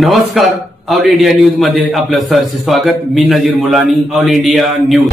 नमस्कार, all India news मध्ये आपलं सहर्ष स्वागत। मी नजीर मुलानी, ऑल इंडिया न्यूज।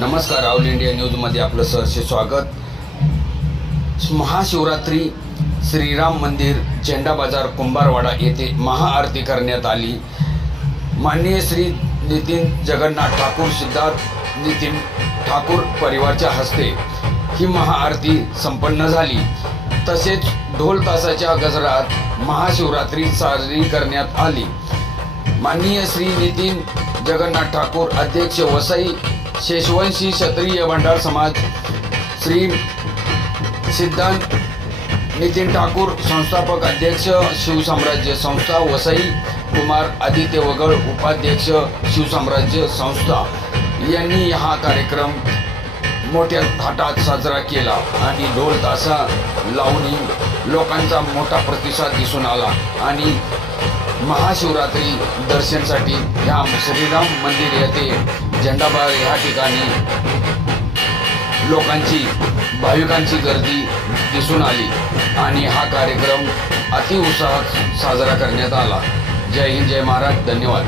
नमस्कार, ऑल इंडिया न्यूज मध्ये आपलं सहर्ष स्वागत। महाशिवरात्री श्रीराम मंदिर झेंडा बाजार कुंभारवाडा येथे महाआरती करण्यात आली। माननीय श्री नितीन जगन्नाथ ठाकूर, सिद्धार्थ नितीन ठाकूर परिवारच्या हस्ते ही महाआरती संपन्न झाली। तसेच ढोल तासाच्या गजरात महाशिवरात्री साजरी करण्यात आली। माननीय श्री नितीन जगन्नाथ ठाकूर, अध्यक्ष वसई शेषवंशी क्षत्रिय भंडार समाज, श्री सिद्धांत नितीन ठाकूर, संस्थापक अध्यक्ष शिवसाम्राज्य संस्था वसई, कुमार आदित्य वगळ, उपाध्यक्ष शिवसाम्राज्य संस्था यांनी हा कार्यक्रम मोठ्या थाटात साजरा केला आणि ढोल ताशा लावून लोकांचा मोठा प्रतिसाद दिसून आला आणि महाशिवरात्री दर्शनासाठी ह्या श्रीराम मंदिर येथे झेंडाबाजार ह्या ठिकाणी लोकांची, भाविकांची गर्दी दिसून आली आणि हा कार्यक्रम अतिउत्साहात साजरा करण्यात आला। जय हिंद, जय महाराज, धन्यवाद।